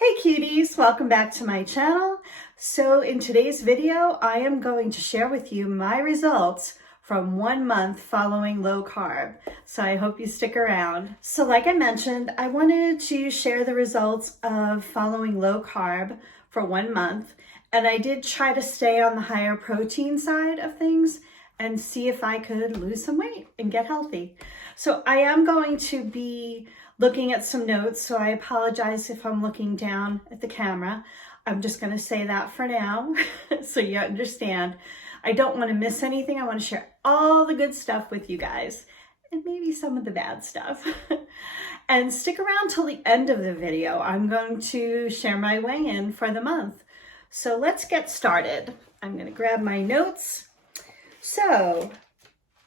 Hey cuties, welcome back to my channel. So in today's video, I am going to share with you my results from 1 month following low carb. So I hope you stick around. So like I mentioned, I wanted to share the results of following low carb for 1 month. And I did try to stay on the higher protein side of things and see if I could lose some weight and get healthy. So I am going to be looking at some notes, so I apologize if I'm looking down at the camera. I'm just going to say that for now so you understand. I don't want to miss anything. I want to share all the good stuff with you guys and maybe some of the bad stuff. And stick around till the end of the video. I'm going to share my weigh-in for the month. So let's get started. I'm going to grab my notes. So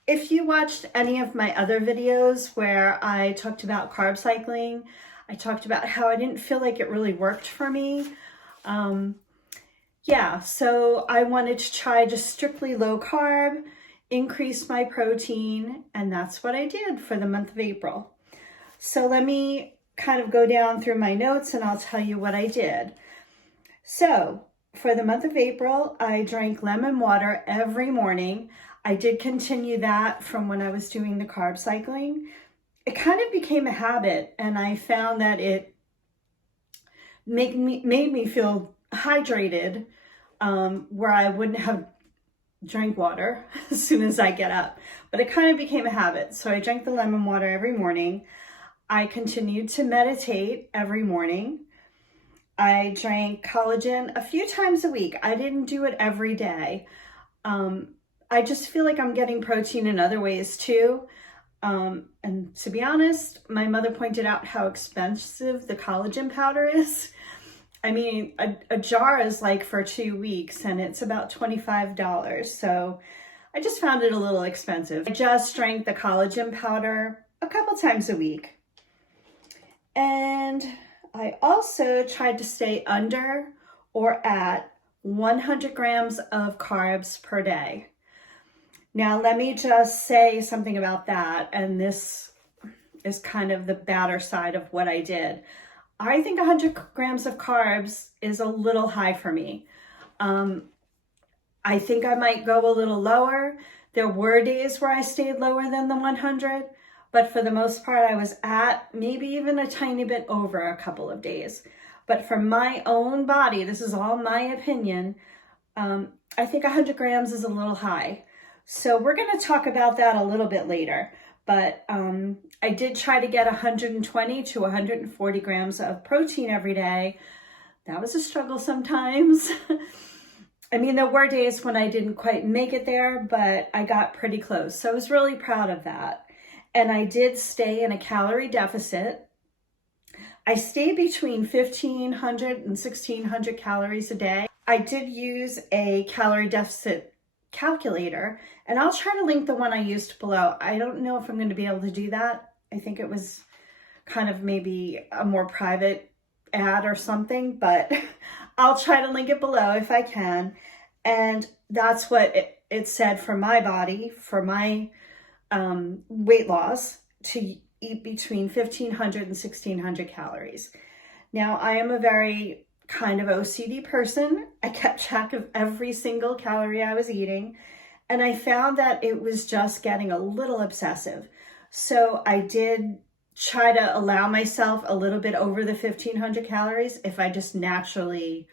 if you watched any of my other videos where I talked about carb cycling, I talked about how I didn't feel like it really worked for me. So I wanted to try just strictly low carb, increase my protein, and that's what I did for the month of April. So let me kind of go down through my notes and I'll tell you what I did. So for the month of April, I drank lemon water every morning. I did continue that from when I was doing the carb cycling. It kind of became a habit, and I found that it made me feel hydrated, where I wouldn't have drank water as soon as I get up. But it kind of became a habit. So I drank the lemon water every morning. I continued to meditate every morning. I drank collagen a few times a week. I didn't do it every day. I just feel like I'm getting protein in other ways too. And to be honest, my mother pointed out how expensive the collagen powder is. I mean, a jar is like for 2 weeks and it's about $25. So I just found it a little expensive. I just drank the collagen powder a couple times a week. And I also tried to stay under or at 100 grams of carbs per day. Now, let me just say something about that, and this is kind of the badder side of what I did. I think 100 grams of carbs is a little high for me. I think I might go a little lower. There were days where I stayed lower than the 100, but for the most part, I was at maybe even a tiny bit over a couple of days. But for my own body, this is all my opinion, I think 100 grams is a little high. So we're going to talk about that a little bit later, but I did try to get 120 to 140 grams of protein every day. That was a struggle sometimes. I mean, there were days when I didn't quite make it there, but I got pretty close. So I was really proud of that. And I did stay in a calorie deficit. I stayed between 1,500 and 1,600 calories a day. I did use a calorie deficit calculator, and I'll try to link the one I used below. I don't know if I'm going to be able to do that. I think it was kind of maybe a more private ad or something, but I'll try to link it below if I can. And that's what it said for my body, for my weight loss, to eat between 1,500 and 1,600 calories. Now, I am a very kind of OCD person. I kept track of every single calorie I was eating, and I found that it was just getting a little obsessive. So I did try to allow myself a little bit over the 1,500 calories if I just naturally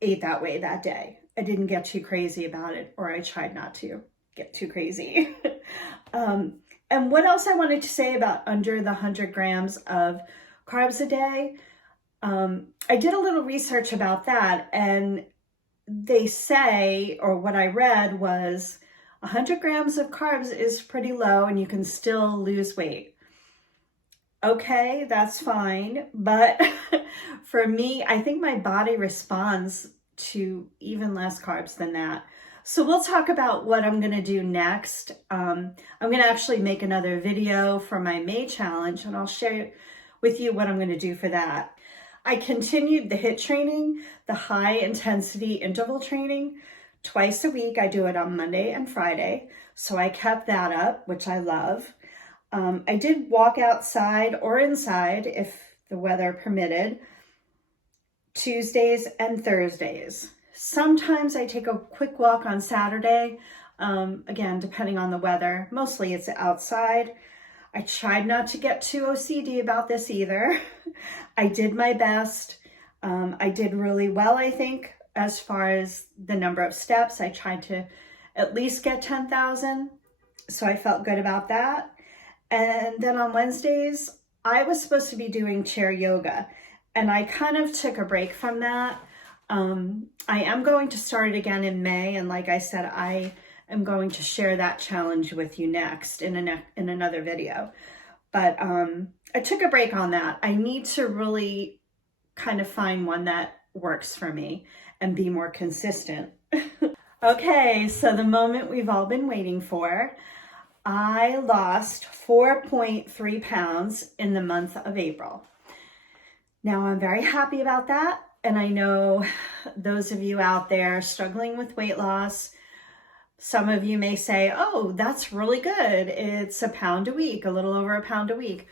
ate that way that day. I didn't get too crazy about it, or I tried not to get too crazy. And what else I wanted to say about under the 100 grams of carbs a day, I did a little research about that, and they say, or what I read was 100 grams of carbs is pretty low and you can still lose weight. Okay, that's fine. But for me, I think my body responds to even less carbs than that. So we'll talk about what I'm going to do next. I'm going to actually make another video for my May challenge, and I'll share with you what I'm going to do for that. I continued the HIIT training, the high intensity interval training, twice a week. I do it on Monday and Friday. So I kept that up, which I love. I did walk outside or inside if the weather permitted. Tuesdays and Thursdays. Sometimes I take a quick walk on Saturday, again, depending on the weather. Mostly it's outside. I tried not to get too OCD about this either. I did my best. I did really well, I think, as far as the number of steps. I tried to at least get 10,000, so I felt good about that. And then on Wednesdays, I was supposed to be doing chair yoga, and I kind of took a break from that. I am going to start it again in May, and like I said, I am going to share that challenge with you next in another video. But I took a break on that. I need to really kind of find one that works for me and be more consistent. Okay, so the moment we've all been waiting for. I lost 4.3 pounds in the month of April. Now I'm very happy about that. And I know those of you out there struggling with weight loss, some of you may say, oh, that's really good. It's a pound a week, a little over a pound a week.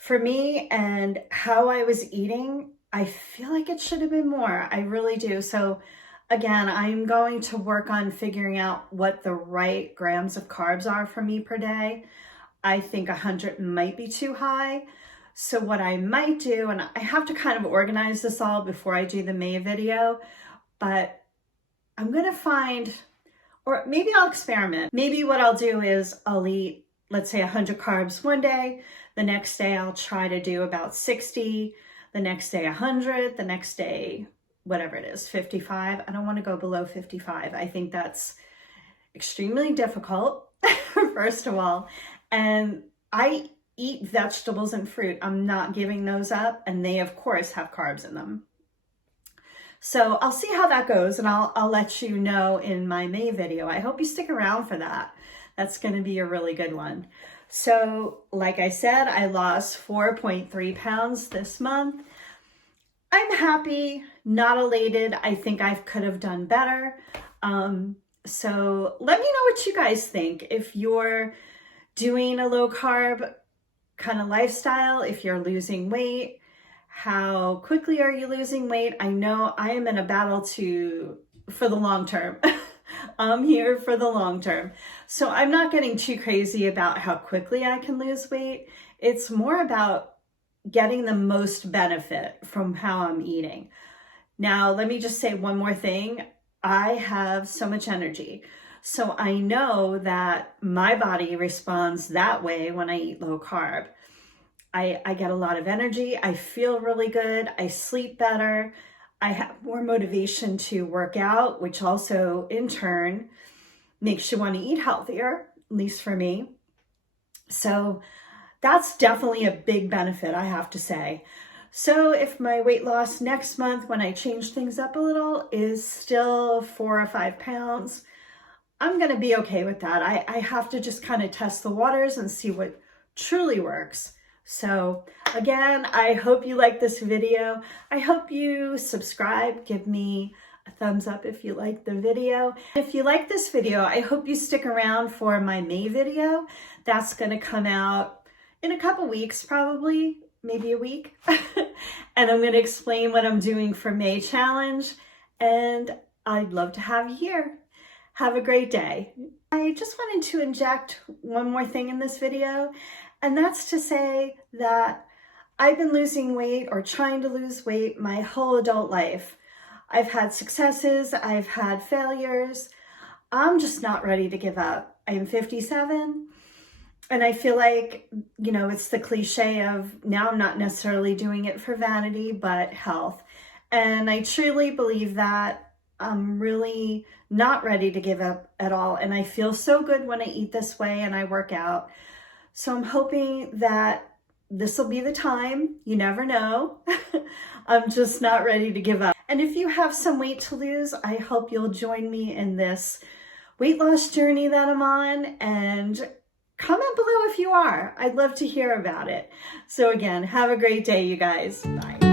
For me and how I was eating, I feel like it should have been more. I really do. So again, I'm going to work on figuring out what the right grams of carbs are for me per day. I think 100 might be too high. So what I might do, and I have to kind of organize this all before I do the May video, but I'm going to find, or maybe I'll experiment. Maybe what I'll do is I'll eat, let's say 100 carbs one day. The next day I'll try to do about 60. The next day 100. The next day, whatever it is, 55. I don't want to go below 55. I think that's extremely difficult, first of all. And I eat vegetables and fruit. I'm not giving those up. And they, of course, have carbs in them. So I'll see how that goes, and I'll let you know in my May video. I hope you stick around for that. That's going to be a really good one. So like I said, I lost 4.3 pounds this month. I'm happy, not elated. I think I could have done better. So let me know what you guys think. If you're doing a low carb kind of lifestyle, if you're losing weight, how quickly are you losing weight? I know I am in a battle for the long term. I'm here for the long term. So I'm not getting too crazy about how quickly I can lose weight. It's more about getting the most benefit from how I'm eating. Now, let me just say one more thing. I have so much energy. So I know that my body responds that way when I eat low carb. I get a lot of energy. I feel really good. I sleep better. I have more motivation to work out, which also in turn makes you want to eat healthier, at least for me. So that's definitely a big benefit, I have to say. So if my weight loss next month, when I change things up a little, is still 4 or 5 pounds, I'm going to be okay with that. I have to just kind of test the waters and see what truly works. So again, I hope you like this video. I hope you subscribe, give me a thumbs up if you like the video. If you like this video, I hope you stick around for my May video. That's going to come out in a couple weeks, probably, maybe a week. And I'm going to explain what I'm doing for May challenge. And I'd love to have you here. Have a great day. I just wanted to inject one more thing in this video, and that's to say that I've been losing weight or trying to lose weight my whole adult life. I've had successes, I've had failures. I'm just not ready to give up. I am 57, and I feel like, you know, it's the cliche of now I'm not necessarily doing it for vanity, but health. And I truly believe that. I'm really not ready to give up at all. And I feel so good when I eat this way and I work out. So I'm hoping that this will be the time. You never know. I'm just not ready to give up. And if you have some weight to lose, I hope you'll join me in this weight loss journey that I'm on, and comment below if you are. I'd love to hear about it. So again, have a great day, you guys. Bye.